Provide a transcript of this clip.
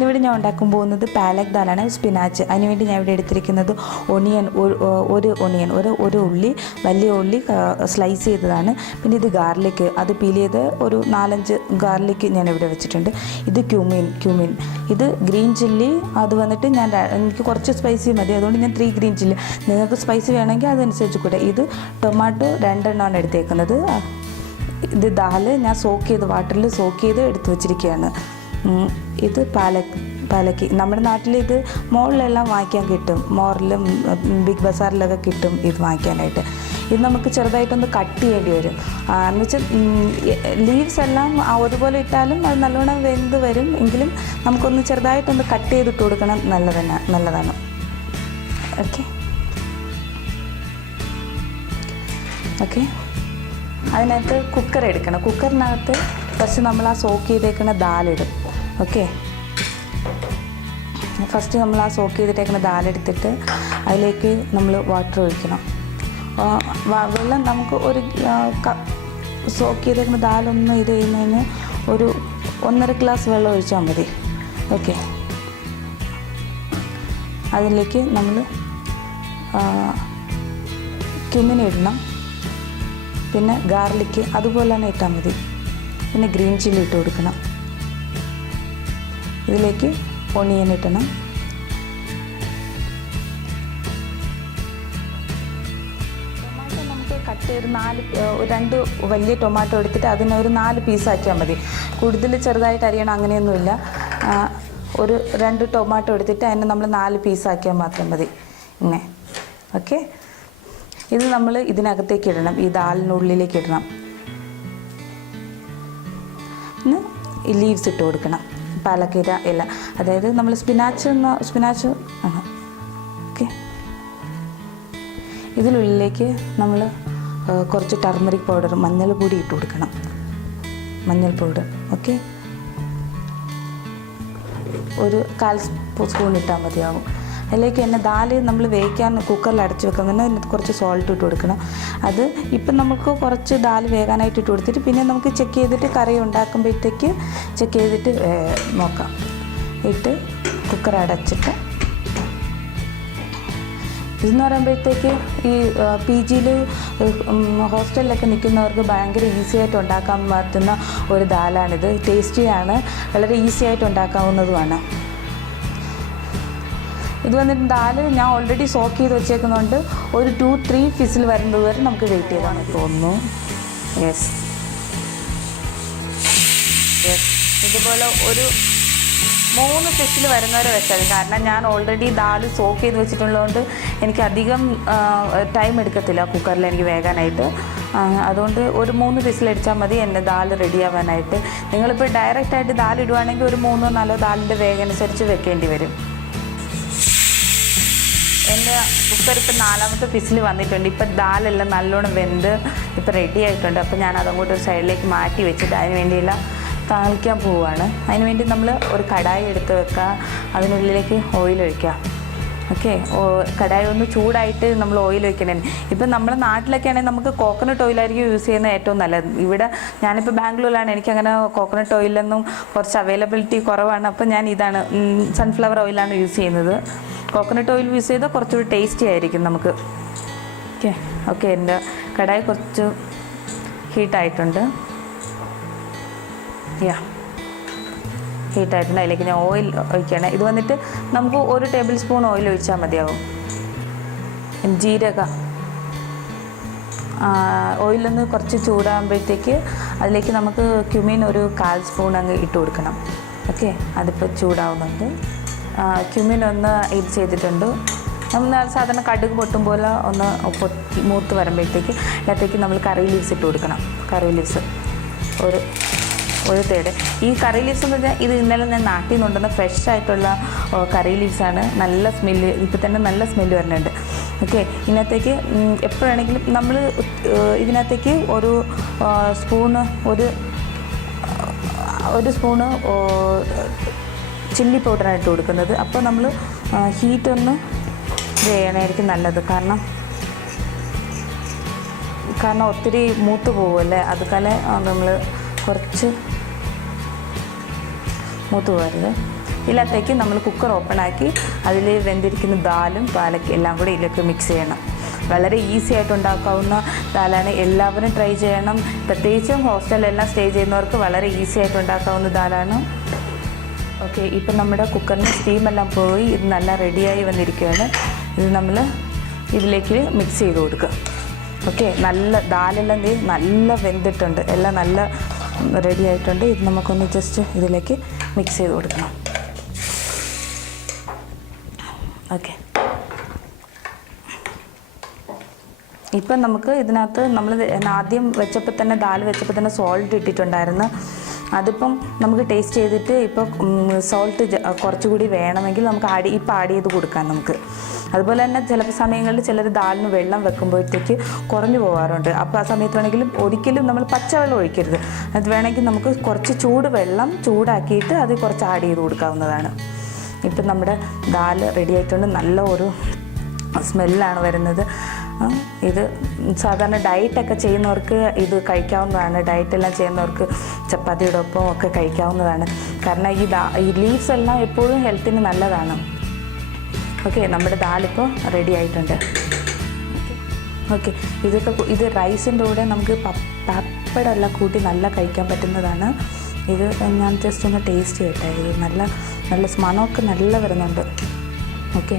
ഇന്നിവിടെ ഞാൻ ഉണ്ടാക്കാൻ പോകുന്നത് പാലക് ദാലാണ്, സ്പിനാച്ച്. അതിനുവേണ്ടി ഞാൻ ഇവിടെ എടുത്തിരിക്കുന്നത് ഒണിയൻ, ഒരു ഉള്ളി, വലിയ ഉള്ളി സ്ലൈസ് ചെയ്തതാണ്. പിന്നെ ഇത് ഗാർലിക്, അത് പീൽ ചെയ്ത് ഒരു 4-5 ഗാർലിക് ഞാൻ ഇവിടെ വെച്ചിട്ടുണ്ട്. ഇത് ക്യൂമിൻ, ഇത് ഗ്രീൻ ചില്ലി. അത് വന്നിട്ട് എനിക്ക് കുറച്ച് സ്പൈസി മതി, അതുകൊണ്ട് ഞാൻ 3 ഗ്രീൻ ചില്ലി. നിങ്ങൾക്ക് സ്പൈസി വേണമെങ്കിൽ അതനുസരിച്ച് കൂടെ. ഇത് ടൊമാറ്റോ 2 എണ്ണമാണ് എടുത്തേക്കുന്നത്. ഇത് ദാല് ഞാൻ വാട്ടറിൽ സോക്ക് ചെയ്ത് എടുത്ത് വെച്ചിരിക്കുകയാണ്. ഇത് പാലക്ക് നമ്മുടെ നാട്ടിൽ ഇത് മോളിലെല്ലാം വാങ്ങിക്കാൻ കിട്ടും, മോറിലും ബിഗ് ബസാറിലൊക്കെ കിട്ടും ഇത് വാങ്ങിക്കാനായിട്ട്. ഇത് നമുക്ക് ചെറുതായിട്ടൊന്ന് കട്ട് ചെയ്യേണ്ടി വരും. എന്ന് വെച്ചാൽ ലീവ്സ് എല്ലാം ഒരുപോലെ ഇട്ടാലും അത് നല്ലോണം വെന്ത് വരും. എങ്കിലും നമുക്കൊന്ന് ചെറുതായിട്ടൊന്ന് കട്ട് ചെയ്തിട്ട് കൊടുക്കണം, നല്ലതാണ്. ഓക്കെ. അതിനകത്ത് കുക്കർ എടുക്കണം. കുക്കറിനകത്ത് ഫസ്റ്റ് നമ്മൾ ആ സോക്ക് ചെയ്തേക്കുന്ന ദാലിടും. ഓക്കെ, ഫസ്റ്റ് നമ്മൾ ആ സോക്ക് ചെയ്തിട്ടേക്കുന്ന ദാലെടുത്തിട്ട് അതിലേക്ക് നമ്മൾ വാട്ടർ ഒഴിക്കണം. വെള്ളം നമുക്ക് ഒരു സോക്ക് ചെയ്തേക്കുന്ന ദാലൊന്ന് ഇത് ചെയ്യുന്നതിന് ഒരു 1.5 ഗ്ലാസ് വെള്ളം ഒഴിച്ചാൽ മതി. ഓക്കെ, അതിലേക്ക് നമ്മൾ ക്യുമിൻ ഇടണം, പിന്നെ ഗാർലിക്ക് അതുപോലെ തന്നെ ഇട്ടാൽ മതി. പിന്നെ ഗ്രീൻ ചില്ലി ഇട്ട് കൊടുക്കണം. ഇതിലേക്ക് ഒണിയൻ ഇടണം. ടൊമാറ്റോ നമുക്ക് കട്ട് ചെയ്ത് 2 വലിയ ടൊമാറ്റോ എടുത്തിട്ട് അതിനെ ഒരു 4 പീസാക്കിയാൽ മതി. കൂടുതൽ ചെറുതായിട്ട് അരിയണം അങ്ങനെയൊന്നുമില്ല. ഒരു 2 ടൊമാറ്റോ എടുത്തിട്ട് അതിനെ നമ്മൾ 4 പീസാക്കിയാൽ മാത്രം മതി. ഇങ്ങനെ. ഓക്കെ, ഇത് നമ്മൾ ഇതിനകത്തേക്ക് ഇടണം, ഈ ദാലിനുള്ളിലേക്ക് ഇടണം. പിന്നെ ഈ ലീവ്സ് ഇട്ട് കൊടുക്കണം, പാലക്കീര ഇല, അതായത് നമ്മൾ സ്പിനാച്ച് ആണ്. ഓക്കെ, ഇതിനുള്ളിലേക്ക് നമ്മൾ കുറച്ച് ടർമറിക് പൗഡർ, മഞ്ഞൾ പൊടി ഇട്ട് കൊടുക്കണം, മഞ്ഞൾ പൗഡർ. ഓക്കെ, ഒരു 1/4 സ്പൂൺ ഇട്ടാൽ മതിയാവും. അതിലേക്ക് തന്നെ ദാല് നമ്മൾ വേവിക്കാൻ കുക്കറിൽ അടച്ച് വെക്കുന്നത്, അതിനകത്ത് കുറച്ച് സോൾട്ട് ഇട്ട് കൊടുക്കണം. അത് ഇപ്പം നമുക്ക് കുറച്ച് ദാല് വേകാനായിട്ട് ഇട്ട് കൊടുത്തിട്ട് പിന്നെ നമുക്ക് ചെക്ക് ചെയ്തിട്ട് കറി ഉണ്ടാക്കുമ്പോഴത്തേക്ക് ചെക്ക് ചെയ്തിട്ട് നോക്കാം. ഇട്ട് കുക്കർ അടച്ചിട്ട് ഇതെന്ന് പറയുമ്പോഴത്തേക്ക് ഈ PG-യിൽ ഹോസ്റ്റലിലൊക്കെ നിൽക്കുന്നവർക്ക് ഭയങ്കര ഈസി ആയിട്ട് ഉണ്ടാക്കാൻ പറ്റുന്ന ഒരു ദാലാണിത്. ടേസ്റ്റിയാണ്, വളരെ ഈസി ആയിട്ട് ഉണ്ടാക്കാവുന്നതുമാണ്. ഇത് വന്നിട്ട് ദാല് ഞാൻ ഓൾറെഡി സോക്ക് ചെയ്ത് വെച്ചേക്കുന്നതുകൊണ്ട് ഒരു 2-3 ഫിസിൽ വരുന്നത് വരെ നമുക്ക് വെയിറ്റ് ചെയ്താണ് തോന്നുന്നു. യെസ്, ഇതുപോലെ ഒരു 3 ഫിസിൽ വരുന്നവരെ വെച്ചാൽ, കാരണം ഞാൻ ഓൾറെഡി ദാല് സോക്ക് ചെയ്ത് വെച്ചിട്ടുള്ളതുകൊണ്ട് എനിക്ക് അധികം ടൈം എടുക്കത്തില്ല കുക്കറിൽ എനിക്ക് വേകാനായിട്ട്. അതുകൊണ്ട് ഒരു 3 ഫിസിലടിച്ചാൽ മതി എൻ്റെ ദാല് റെഡി ആവാനായിട്ട്. നിങ്ങളിപ്പോൾ ഡയറക്റ്റായിട്ട് ദാൽ ഇടുവാണെങ്കിൽ ഒരു 3-4 ദാലിൻ്റെ വേഗമനുസരിച്ച് വെക്കേണ്ടി വരും. എൻ്റെ കുക്കർ ഇപ്പം 4ാമത്തെ ഫിസിൽ വന്നിട്ടുണ്ട്. ഇപ്പം ദാലെല്ലാം നല്ലോണം വെന്ത് ഇപ്പം റെഡി ആയിട്ടുണ്ട്. അപ്പോൾ ഞാൻ അതങ്ങോട്ട് ഒരു സൈഡിലേക്ക് മാറ്റി വെച്ചിട്ട് അതിന് വേണ്ടിയുള്ള താളിക്കാൻ പോവുകയാണ്. അതിന് വേണ്ടി നമ്മൾ ഒരു കടായി എടുത്ത് വെക്കുക, അതിനുള്ളിലേക്ക് ഓയിൽ ഒഴിക്കുക. ഓക്കെ, കടായി ഒന്ന് ചൂടായിട്ട് നമ്മൾ ഓയിൽ ഒഴിക്കണേ. ഇപ്പം നമ്മുടെ നാട്ടിലൊക്കെ ആണെങ്കിൽ നമുക്ക് കോക്കനട്ട് ഓയിലായിരിക്കും യൂസ് ചെയ്യുന്നത് ഏറ്റവും നല്ലത്. ഇവിടെ ഞാനിപ്പോൾ ബാംഗ്ലൂരിലാണ്, എനിക്കങ്ങനെ കോക്കനട്ട് ഓയിലൊന്നും കുറച്ച് അവൈലബിലിറ്റി കുറവാണ്. അപ്പോൾ ഞാൻ ഇതാണ് സൺഫ്ലവർ ഓയിലാണ് യൂസ് ചെയ്യുന്നത്. കോക്കനട്ട് ഓയിൽ യൂസ് ചെയ്താൽ കുറച്ചുകൂടി ടേസ്റ്റി ആയിരിക്കും നമുക്ക്. ഓക്കെ, എൻ്റെ കടായി കുറച്ച് ഹീറ്റായിട്ടുണ്ട്. ഹീറ്റായിട്ടുണ്ട്. അതിലേക്ക് ഞാൻ ഓയിൽ ഒഴിക്കുകയാണ്. ഇത് വന്നിട്ട് നമുക്ക് 1 ടേബിൾ സ്പൂൺ ഓയിൽ ഒഴിച്ചാൽ മതിയാവും. ജീരക ഓയിലൊന്ന് കുറച്ച് ചൂടാകുമ്പോഴത്തേക്ക് അതിലേക്ക് നമുക്ക് ക്യുമിൻ ഒരു 1/4 സ്പൂൺ അങ്ങ് ഇട്ട് കൊടുക്കണം. ഓക്കെ, അതിപ്പോൾ ചൂടാവുന്നുണ്ട്. ക്യുമിൻ ഒന്ന് ഇത് ചെയ്തിട്ടുണ്ട്. നമ്മൾ സാധാരണ കടുക് പൊട്ടും പോലെ ഒന്ന് മൂത്ത് വരുമ്പോഴത്തേക്ക് അതിനകത്തേക്ക് നമ്മൾ കറി ലീവ്സ് ഇട്ട് കൊടുക്കണം. കറി ലീവ്സ് ഒരു തേട്. ഈ കറി ലീവ്സ് എന്ന് പറഞ്ഞാൽ ഇത് ഇന്നലെ ഞാൻ നാട്ടിൽ നിന്ന് കൊണ്ടുവന്ന ഫ്രഷ് ആയിട്ടുള്ള കറി ലീവ്സാണ്. നല്ല സ്മെല്ല്, ഇപ്പോൾ തന്നെ നല്ല സ്മെല്ല് വരുന്നുണ്ട്. ഓക്കെ, ഇതിനകത്തേക്ക് എപ്പോഴാണെങ്കിലും നമ്മൾ ഇതിനകത്തേക്ക് ഒരു സ്പൂണ് ചില്ലി പൗഡറാണ് ഇട്ട് കൊടുക്കുന്നത്. അപ്പോൾ നമ്മൾ ഹീറ്റൊന്ന് ചെയ്യണമായിരിക്കും നല്ലത്. കാരണം ഒത്തിരി മൂത്ത് പോകുമല്ലേ, അതുപോലെ നമ്മൾ കുറച്ച് മൂത്ത് പോകരുത്. ഇതിനകത്തേക്ക് നമ്മൾ കുക്കർ ഓപ്പൺ ആക്കി അതിൽ വെന്തിരിക്കുന്ന ദാലും പാലക്കും എല്ലാം കൂടി ഇതിലേക്ക് മിക്സ് ചെയ്യണം. വളരെ ഈസി ആയിട്ട് ഉണ്ടാക്കാവുന്ന ദാലാണ്. എല്ലാവരും ട്രൈ ചെയ്യണം. പ്രത്യേകിച്ചും ഹോസ്റ്റലിലെല്ലാം സ്റ്റേ ചെയ്യുന്നവർക്ക് വളരെ ഈസി ആയിട്ട് ഉണ്ടാക്കാവുന്ന ദാലാണ്. ഓക്കെ, ഇപ്പം നമ്മുടെ കുക്കറിന് സ്റ്റീമെല്ലാം പോയി ഇത് നല്ല റെഡിയായി വന്നിരിക്കുകയാണ്. ഇത് നമ്മൾ ഇതിലേക്ക് മിക്സ് ചെയ്ത് കൊടുക്കുക. ഓക്കെ, നല്ല ദാലെല്ലാം നല്ല വെന്തിട്ടുണ്ട്, എല്ലാം നല്ല റെഡി ആയിട്ടുണ്ട്. ഇത് നമുക്കൊന്ന് ജസ്റ്റ് ഇതിലേക്ക് മിക്സ് ചെയ്ത് കൊടുക്കണം. ഓക്കെ, ഇപ്പം നമുക്ക് ഇതിനകത്ത് നമ്മൾ ആദ്യം വെച്ചപ്പോൾ തന്നെ ദാൽ വെച്ചപ്പോൾ തന്നെ സോൾട്ട് ഇട്ടിട്ടുണ്ടായിരുന്നു. അതിപ്പം നമുക്ക് ടേസ്റ്റ് ചെയ്തിട്ട് ഇപ്പോൾ സോൾട്ട് കുറച്ചുകൂടി വേണമെങ്കിൽ നമുക്ക് ആഡ് ചെയ്ത് കൊടുക്കാം നമുക്ക്. അതുപോലെ തന്നെ ചില സമയങ്ങളിൽ ചിലർ ദാലിന് വെള്ളം വെക്കുമ്പോഴത്തേക്ക് കുറഞ്ഞു പോകാറുണ്ട്. അപ്പോൾ ആ സമയത്താണെങ്കിലും ഒരിക്കലും നമ്മൾ പച്ചവെള്ളം ഒഴിക്കരുത്. അത് വേണമെങ്കിൽ നമുക്ക് കുറച്ച് വെള്ളം ചൂടാക്കിയിട്ട് അത് കുറച്ച് ആഡ് ചെയ്ത് കൊടുക്കാവുന്നതാണ്. ഇപ്പം നമ്മുടെ ദാൽ റെഡി ആയിട്ടുണ്ട്. നല്ല ഒരു സ്മെല്ലാണ് വരുന്നത്. ഇത് സാധാരണ ഡയറ്റൊക്കെ ചെയ്യുന്നവർക്ക് ഇത് കഴിക്കാവുന്നതാണ്. ഡയറ്റെല്ലാം ചെയ്യുന്നവർക്ക് ചപ്പാത്തിയുടെ ഒപ്പം ഒക്കെ കഴിക്കാവുന്നതാണ്. കാരണം ഈ ലീവ്സ് എല്ലാം എപ്പോഴും ഹെൽത്തിന് നല്ലതാണ്. ഓക്കെ, നമ്മുടെ ദാലിപ്പോൾ റെഡി ആയിട്ടുണ്ട്. ഓക്കെ, ഇത് റൈസിൻ്റെ കൂടെ നമുക്ക് പപ്പടമെല്ലാം കൂട്ടി നല്ല കഴിക്കാൻ പറ്റുന്നതാണ്. ഇത് ഞാൻ ജസ്റ്റ് ഒന്ന് ടേസ്റ്റ് ചെയ്യട്ടെ. ഇത് നല്ല മണമൊക്കെ നല്ല വരുന്നുണ്ട്. ഓക്കെ,